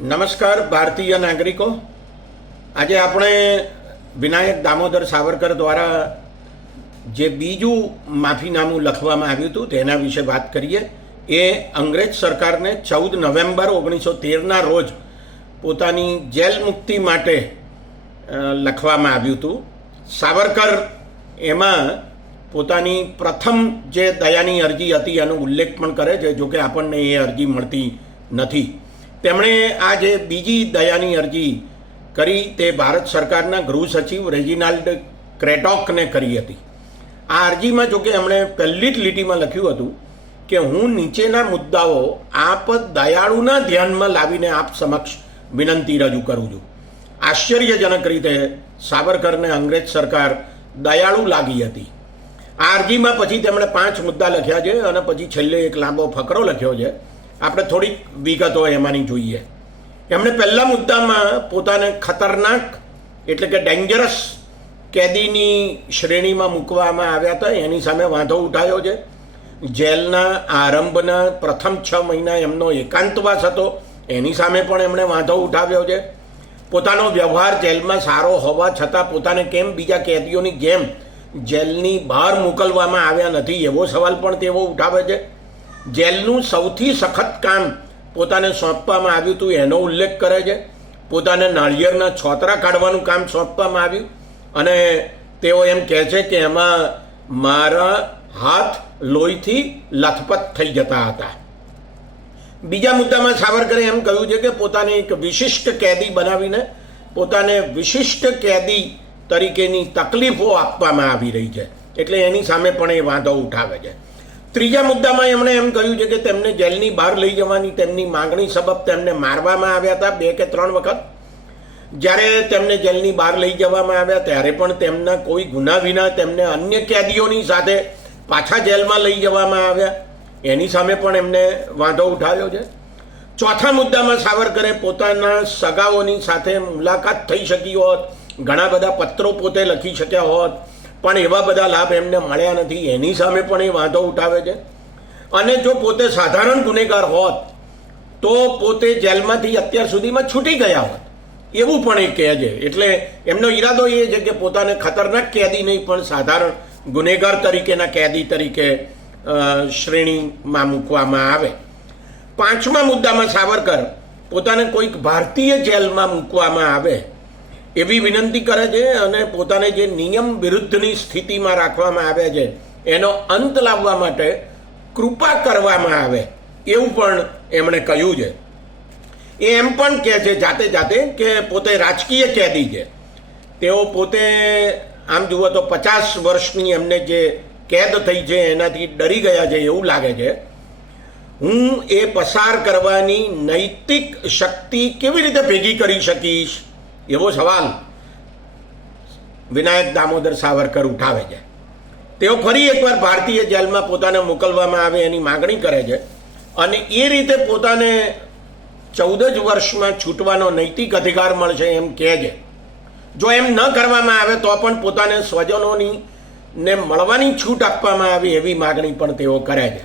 નમસ્કાર ભારતીય નાગરિકો. આજે આપણે વિનાયક દામોદર સાવરકર દ્વારા જે બીજું માફીનામું લખવામાં આવ્યું હતું તેના વિશે વાત કરીએ. એ અંગ્રેજ સરકારને 14 નવેમ્બર 1913ના રોજ પોતાની જેલ મુક્તિ માટે લખવામાં આવ્યું હતું. સાવરકર એમાં પોતાની પ્રથમ જે દયાની અરજી હતી એનો ઉલ્લેખ પણ કરે છે, જોકે આપણને એ અરજી મળતી નથી. તેમણે આ જે બીજી દયાની અરજી કરી તે ભારત સરકારના ગૃહ સચિવ રેજિનાલ્ડ ક્રેટોકને કરી હતી. આ અરજીમાં જોકે એમણે પહેલી જ લીટીમાં લખ્યું હતું કે હું નીચેના મુદ્દાઓ આપ દયાળુના ધ્યાનમાં લાવીને આપ સમક્ષ વિનંતી રજૂ કરું છું. આશ્ચર્યજનક રીતે સાવરકરને અંગ્રેજ સરકાર દયાળુ લાગી હતી. આ અરજીમાં પછી તેમણે 5 મુદ્દા લખ્યા છે અને પછી છેલ્લે એક લાંબો ફકરો લખ્યો છે. આપણે થોડીક વિગતો એમાંની જોઈએ. એમણે પહેલા મુદ્દામાં પોતાને ખતરનાક એટલે કે ડેન્જરસ કેદીની શ્રેણીમાં મૂકવામાં આવ્યા હતા એની સામે વાંધો ઉઠાવ્યો છે. જેલના આરંભના પ્રથમ 6 મહિના એમનો એકાંતવાસ હતો એની સામે પણ એમણે વાંધો ઉઠાવ્યો છે. પોતાનો વ્યવહાર જેલમાં સારો હોવા છતાં પોતાને કેમ બીજા કેદીઓની જેમ જેલની બહાર મોકલવામાં આવ્યા નથી એવો સવાલ પણ તેઓ ઉઠાવે છે. જેલનું સૌથી સખત કામ પોતાને સોંપવામાં આવ્યું હતું એનો ઉલ્લેખ કરે છે. પોતાને નાળિયેરના છોતરા કાઢવાનું કામ સોંપવામાં આવ્યું અને તેઓ એમ કહે છે કે એમાં મારા હાથ લોહીથી લથપથ થઈ જતા હતા. બીજા મુદ્દામાં સાવરકરે એમ કહ્યું છે કે પોતાને એક વિશિષ્ટ કેદી બનાવીને પોતાને વિશિષ્ટ કેદી તરીકેની તકલીફો આપવામાં આવી રહી છે, એટલે એની સામે પણ એ વાંધો ઉઠાવે છે. ત્રીજા મુદ્દામાં એમણે એમ કહ્યું છે કે તેમને જેલની બહાર લઈ જવાની તેમની માંગણી સબબ તેમને મારવામાં આવ્યા હતા 2 કે 3 વખત. જ્યારે તેમને જેલની બહાર લઈ જવામાં આવ્યા ત્યારે પણ તેમના કોઈ ગુના વિના તેમને અન્ય કેદીઓની સાથે પાછા જેલમાં લઈ જવામાં આવ્યા એની સામે પણ એમને વાંધો ઉઠાવ્યો છે. ચોથા મુદ્દામાં સાવરકરે પોતાના સગાઓની સાથે મુલાકાત થઈ શકી હોત, ઘણા બધા પત્રો પોતે લખી શક્યા હોત, પણ એવા બધા લાભ એમને મળ્યા નથી એની સામે પણ એ વાંધો ઉઠાવે છે. અને જો પોતે સાધારણ ગુનેગાર હોત તો પોતે જેલમાંથી અત્યાર સુધીમાં છૂટી ગયા હોત એવું પણ એ કહે છે. એટલે એમનો ઈરાદો એ છે કે પોતાને ખતરનાક કેદી નહીં પણ સાધારણ ગુનેગાર તરીકેના કેદી તરીકે શ્રેણીમાં મૂકવામાં આવે. 5મા મુદ્દામાં સાવરકર પોતાને કોઈક ભારતીય જેલમાં મૂકવામાં આવે એવી વિનંતી કરે છે અને પોતાને જે નિયમ વિરુદ્ધની સ્થિતિમાં રાખવામાં આવે છે એનો અંત લાવવા માટે કૃપા કરવામાં આવે એવું પણ એમણે કહ્યું છે. એ એમ પણ કહે છે જાતે કે પોતે રાજકીય કેદી છે. તેઓ પોતે આમ જુઓ તો 50 વર્ષની એમને જે કેદ થઈ છે એનાથી ડરી ગયા છે એવું લાગે છે. હું એ પસાર કરવાની નૈતિક શક્તિ કેવી રીતે ભેગી કરી શકીશ એવો સવાલ વિનાયક દામોદર સાવરકર ઉઠાવે છે. તેઓ ફરી એકવાર ભારતીય જેલમાં પોતાને મોકલવામાં આવે એની માગણી કરે છે અને એ રીતે પોતાને 14 જ વર્ષમાં છૂટવાનો નૈતિક અધિકાર મળશે એમ કહે છે. જો એમ ન કરવામાં આવે તો પણ પોતાને સ્વજનોની ને મળવાની છૂટ આપવામાં આવે એવી માગણી પણ તેઓ કરે છે.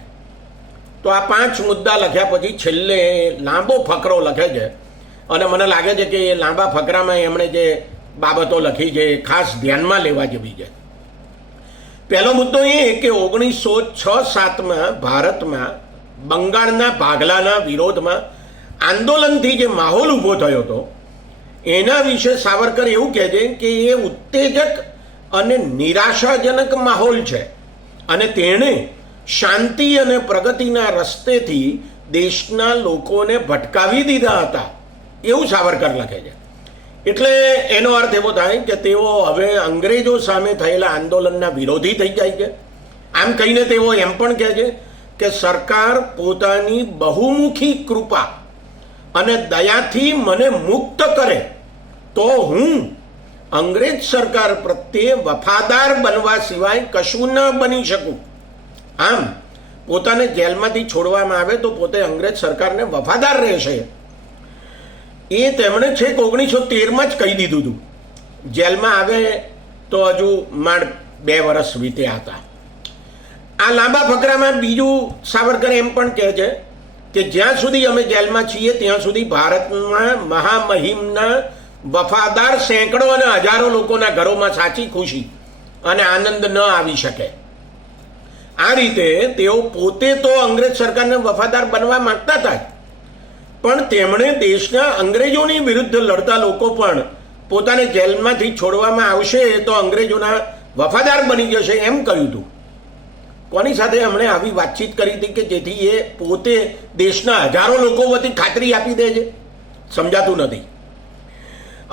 તો આ 5 મુદ્દા લખ્યા પછી છેલ્લે લાંબો ફકરો લખે છે અને મને લાગે છે કે એ લાંબા ફકરામાં એમણે જે બાબતો લખી છે એ ખાસ ધ્યાનમાં લેવા જેવી છે. પહેલો મુદ્દો એ કે 1906-07માં ભારતમાં બંગાળના ભાગલાના વિરોધમાં આંદોલનથી જે માહોલ ઊભો થયો હતો એના વિશે સાવરકર એવું કહે છે કે એ ઉત્તેજક અને નિરાશાજનક માહોલ છે અને તેણે શાંતિ અને પ્રગતિના રસ્તેથી દેશના લોકોને ભટકાવી દીધા હતા એવું સાવરકર લખે છે. એટલે એનો અર્થ એવો થાય કે તેઓ હવે અંગ્રેજો સામે થયેલા આંદોલનના વિરોધી થઈ જાય છે. આમ કહીને તેઓ એમ પણ કહે છે કે સરકાર પોતાની બહુમુખી કૃપા અને દયાથી મને મુક્ત કરે તો હું અંગ્રેજ સરકાર પ્રત્યે વફાદાર બનવા સિવાય કશું ન બની શકું. આમ પોતાને જેલમાંથી છોડવામાં આવે તો પોતે અંગ્રેજ સરકારને વફાદાર રહેશે એ તેમણે છેક 1913માં જ કહી દીધું હતું. જેલમાં આવે તો હજુ માંડ 2 વર્ષ વીત્યા હતા. આ લાંબા ફકરામાં બીજું સાવરકર એમ પણ કહે છે કે જ્યાં સુધી અમે જેલમાં છીએ ત્યાં સુધી ભારતમાં મહામહિમના વફાદાર સેંકડો અને હજારો લોકોના ઘરોમાં સાચી ખુશી અને આનંદ ન આવી શકે. આ રીતે તેઓ પોતે તો અંગ્રેજ સરકારને વફાદાર બનવા માંગતા હતા, પણ તેમણે દેશના અંગ્રેજોની વિરુદ્ધ લડતા લોકો પણ પોતાને જેલમાંથી છોડવામાં આવશે તો અંગ્રેજોના વફાદાર બની જશે એમ કહ્યું હતું. કોની સાથે એમણે આવી વાતચીત કરી હતી કે જેથી એ પોતે દેશના હજારો લોકો વતી ખાતરી આપી દે છે? સમજાતું નથી.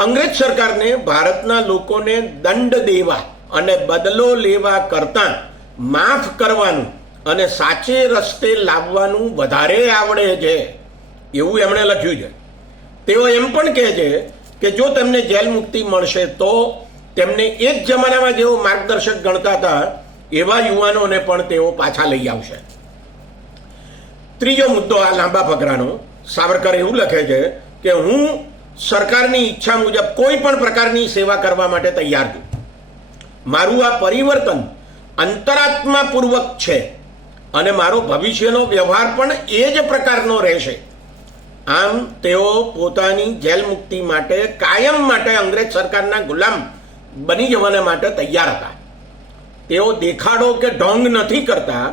અંગ્રેજ સરકારને ભારતના લોકોને દંડ દેવા અને બદલો લેવા કરતાં માફ કરવાનું અને સાચે રસ્તે લાવવાનું વધારે આવડે છે એવું એમણે લખ્યું છે. તેઓ એમ પણ કહે છે કે જો તેમને જેલ મુક્તિ મળશે તો તેમને એક જમાનામાં જેઓ માર્ગદર્શક ગણતા હતા એવા યુવાનોને પણ તેઓ પાછા લઈ આવશે. ત્રીજો મુદ્દો આ લાંબા ફકરાનો, સાવરકર એવું લખે છે કે હું સરકારની ઈચ્છા મુજબ કોઈ પણ પ્રકારની સેવા કરવા માટે તૈયાર છું. મારું આ પરિવર્તન અંતરાત્માપૂર્વક છે અને મારો ભવિષ્યનો વ્યવહાર પણ એ જ પ્રકારનો રહેશે. આમ તેઓ પોતાની જેલ મુક્તિ માટે કાયમ માટે અંગ્રેજ સરકારના ગુલામ બની જવાના માટે તૈયાર હતા. તેઓ દેખાડો કે ઢોંગ નથી કરતા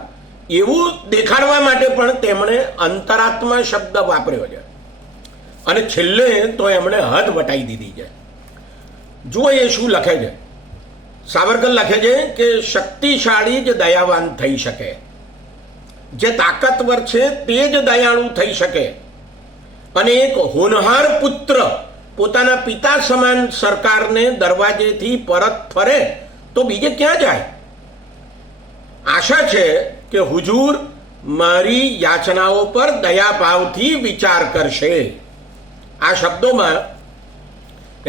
એવું દેખાડવા માટે પણ તેમણે અંતરાત્મા શબ્દ વાપર્યો છે અને છેલ્લે તો એમણે હદ વટાઈ દીધી છે. જુઓ એ શું લખે છે. સાવરકર લખે છે કે શક્તિશાળી જ દયાવાન થઈ શકે, જે તાકાતવર છે તે જ દયાળુ થઈ શકે, અને એક હોનહાર પુત્ર પોતાના પિતા સમાન સરકારને દરવાજેથી પરત ફરે તો બીજે ક્યાં જાય? આશા છે કે હુજૂર મારી યાચનાઓ પર દયાભાવથી વિચાર કરશે. આ શબ્દોમાં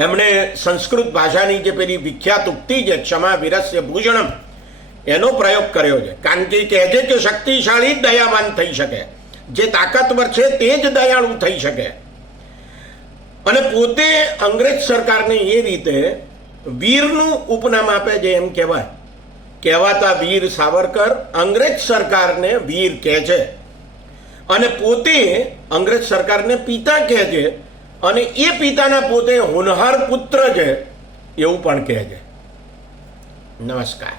એમણે સંસ્કૃત ભાષાની જે પેલી વિખ્યાત ઉક્તિ છે ક્ષમા વિરસ્ય ભૂષણમ એનો પ્રયોગ કર્યો છે. કાંતિ કહે છે કે શક્તિશાળી જ દયાવાન થઈ શકે, જે તાકાતવર છે તે જ દયાળુ થઈ શકે. અને પોતે અંગ્રેજ સરકારને એ રીતે વીરનું ઉપનામ આપે છે. એમ કહેવાતા વીર સાવરકર અંગ્રેજ સરકારને વીર કહે છે અને પોતે અંગ્રેજ સરકારને પિતા કહે છે અને એ પિતાના પોતે હોનહાર પુત્ર છે એવું પણ કહે છે. નમસ્કાર.